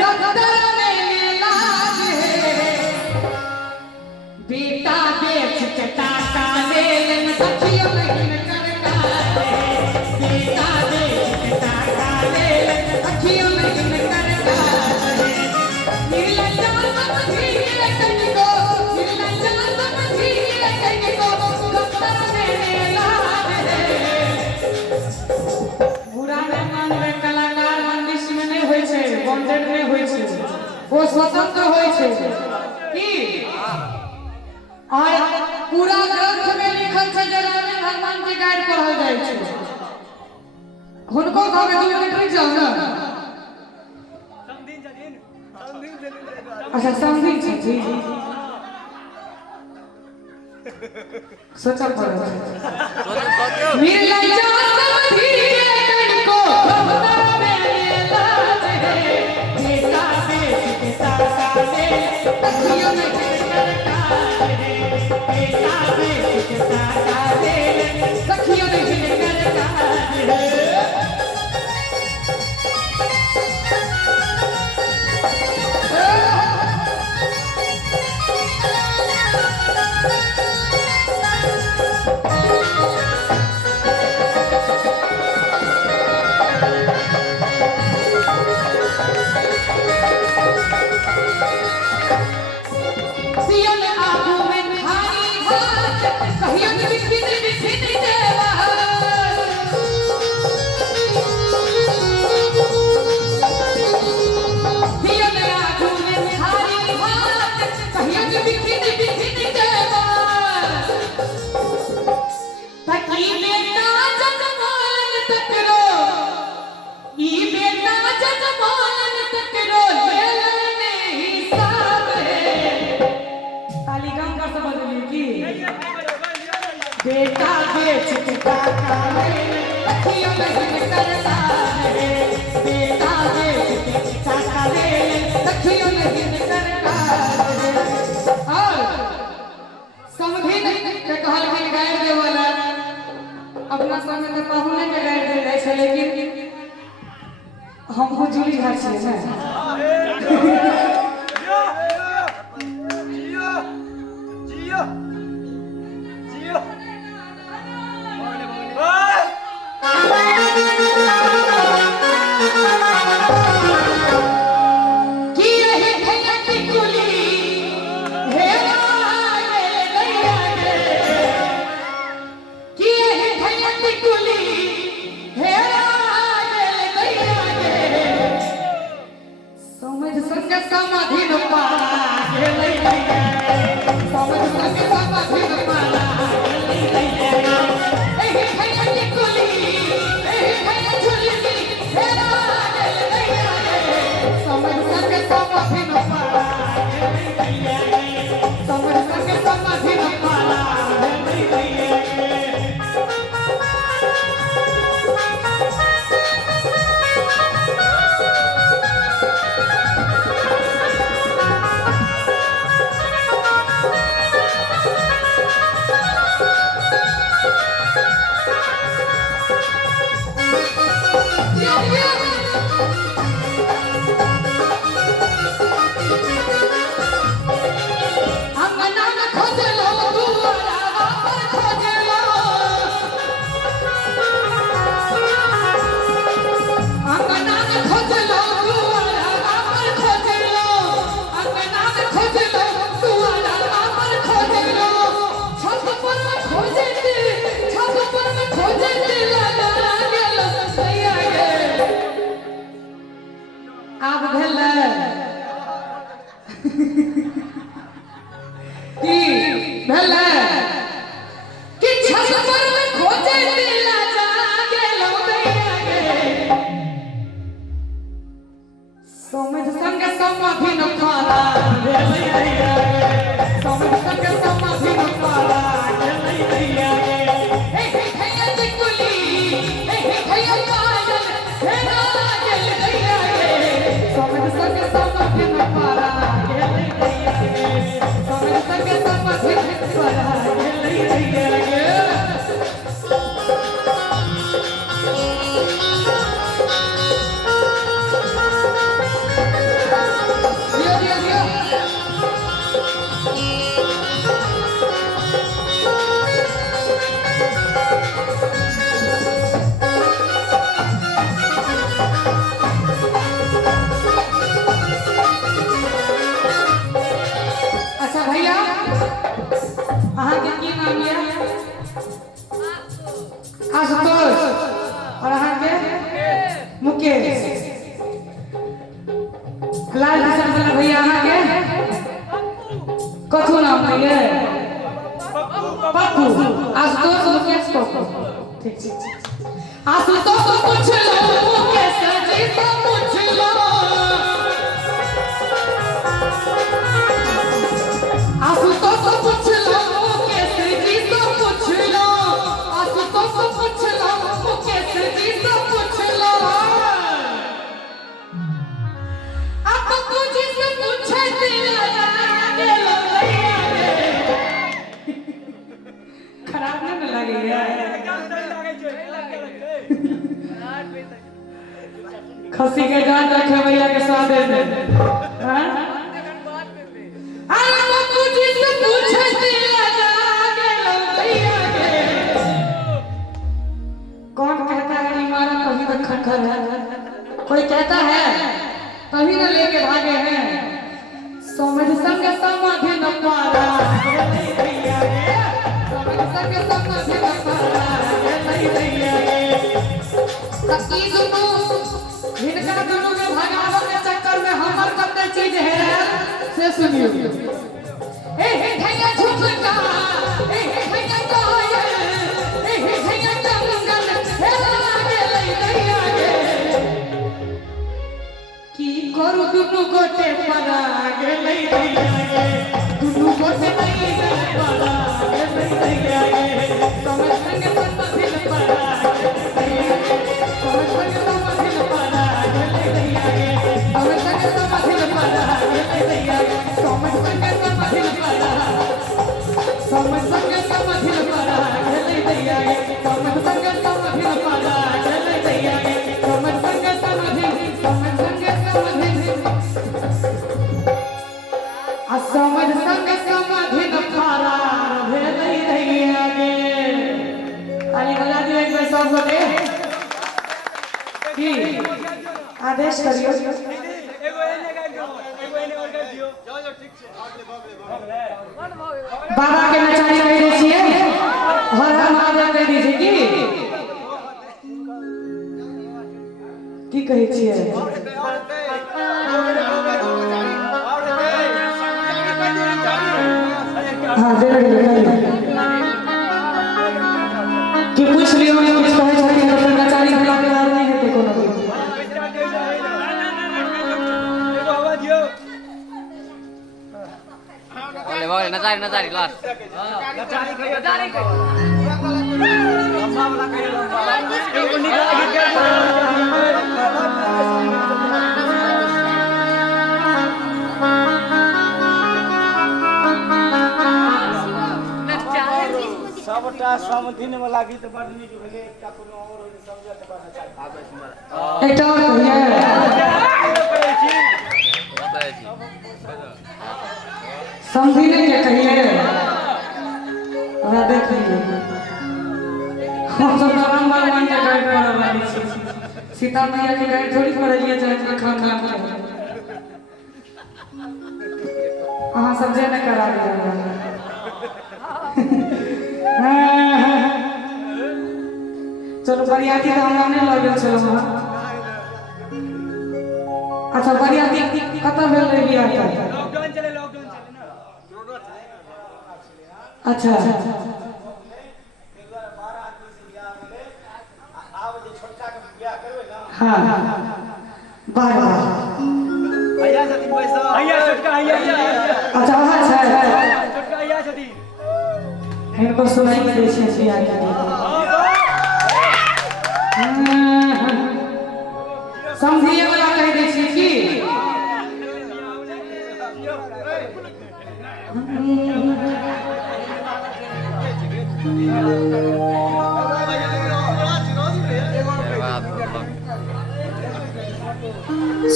दफ्तर में लाज है बेटा बेच के टाका ले लेन सखियों नहीं करता है बेटा बेच के टाका ले लेन सखियों नहीं करता है निर्लज्जा समझी लटक को निर्लज्जा समझी लटक को दफ्तर में लाज है बुरा न मानवे कलाकार मंदिर में नहीं होय छै बॉन्डेड में होय छै वो स्वतंत्र होय छै की और पूरा ग्रंथ में लिखल छै जे राम भगवान के गाइड पढ़ल जाय छै हुनको कहबे 2 मिनट रुक जाओ ना अच्छा समझी छै जी सोचल पड़े सोचो निर्लज्जा समझी कनको दफ्तर में लाज है बेटा बेच के टाका ले सखियों नहीं करता है बेटा बेच के टाका ले सखियों नहीं करता है बेटा बेच के टाका ले सखियों नहीं करता है बेटा बेच के टाका ले सखियों नहीं करता है और समझी के कहल के गाइड दे वाला अपना समय के पाहुने के गाइड दे जाय छै लेकिन हम हुजूरी घर छै ना अच्छा भैया अहाँ के की नाम है? आशुतोष। और अहाँ के? मुकेश। लाल किशन वाला भैया अहाँ के? कथु नाम है? पप्पू। आशुतोष मुकेश पप्पू। ठीक ठीक। आशुतोष को पूछ लो, मुकेश जी को पूछ लो। आशुतोष को पूछ लो, मुकेश जी को पूछ लो। आशुतोष को पूछ लो, मुकेश जी को पूछ लो। अब पप्पू जी से पूछे दिया लागे लो भैया रे। खराब ना लगे यार। खसी के जान रखे भैया के स्वाद में। हाँ? अरे पप्पू जी से पूछे दिया लागे लो भैया रे। कौन कहता है इमारत कभी तक खंडर है? कोई कहता है तभी न लेके भागे हैं। समझ संग समाधि न पारा नहीं भैया रे। समझ संग समाधि न पारा नहीं भैया रे। सकी दुनू इनका दुनू के भगावे के चक्कर में हमर कते चीज है से सुनियो। ए हे भैया झुमका, ए हे भैया कायल, ए हे भैया कंगन, हे लागे लई भैया रे। की करू दुनू गोटे परा गेलै भैया रे। दुनू गोटे नहीं परा गेलै भैया रे। समझ संग समाधि न परा गेलै भैया रे। समझ संग समाधि न परा गेलै भैया रे। समझ संग समाधि न परा गेलै भैया रे। समझ संग समाधि न परा, समझ संग समाधि न परा गेलै भैया रे। समझ संग समाधि न परा गेलै भैया रे। समझ संग समाधि, समझ संग समाधि, समझ संग समाधि न परा गेलै भैया रे। ताली बजा दियो एक बार सब गोटे। की आदेश करियो। बाबा के नचारी कह दै छियै, हर हर महादेव कह दै छियै। की कहै छियै? हाँ दे कि पूछ लियो कुछ कहै छथिन तो नचारी भेला के बाद नहीं हेतै कोनो। बोले नजारी नजारी लास्ट नजारी नजारी लंबा वाला कहियो लंबा एगो निकला सबटा समथिन वाला गीत बड़ नीक भेलै। एकटा कोनो और समझ त बड़ अच्छा आबै सुंदर एकटा समझिने के कहिए देख लीजिए। हम सब राम भगवान के गाइड करऽ वाली छी। सीता मैया के गाइड थोड़ी करलिए जाके खान खान अहाँ सब जे न करा दिया। चलो बरियाती तो हमरा नहीं लगे चलो। अच्छा बरियाती कत भेल रही बियाह? लॉकडाउन चले ना। अच्छा हाँ बाय बाय। भैया छथिन पैसा भैया छोटका भैया अच्छा वहाँ छै छोटका भैया छथिन। इनको सुनाई दे छै बियाह के समझिए वाला कह दै छी की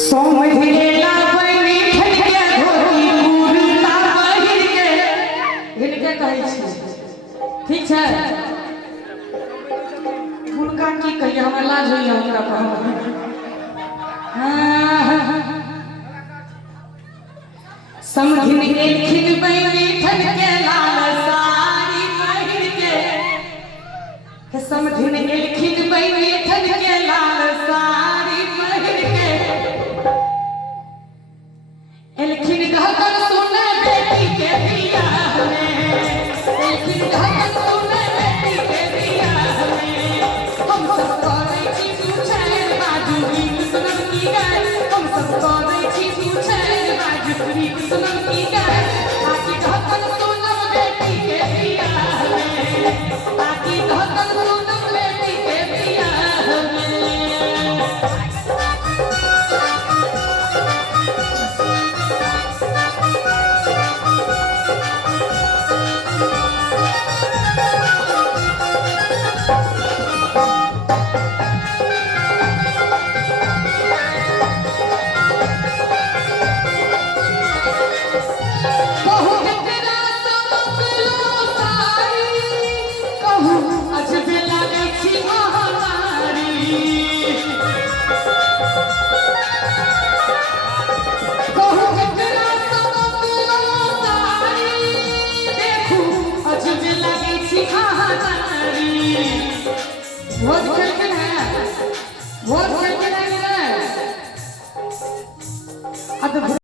समझिएला बनी ठकिया धोती कुर्ता पहिर के इनके कहै छी। ठीक छै उनका की कहिए हमरा लाज होइए उनका पर। समझिन एलखिन बैठन के लाल साड़ी पहिर के समझिन एलखिन बैठन के लाल साड़ी पहिर के एलखिन कहकर सुने बेटी के बियाह में एलखिन कहकर सुने बेटी के बियाह में हम सब करै छी पूछे बाजू कृष्ण की गाय हम सब करै छी पूछे बाजू कृष्ण की गाय आकी कहकर सुने बेटी के बियाह में आकी कहकर सुने बेटी के बियाह में What's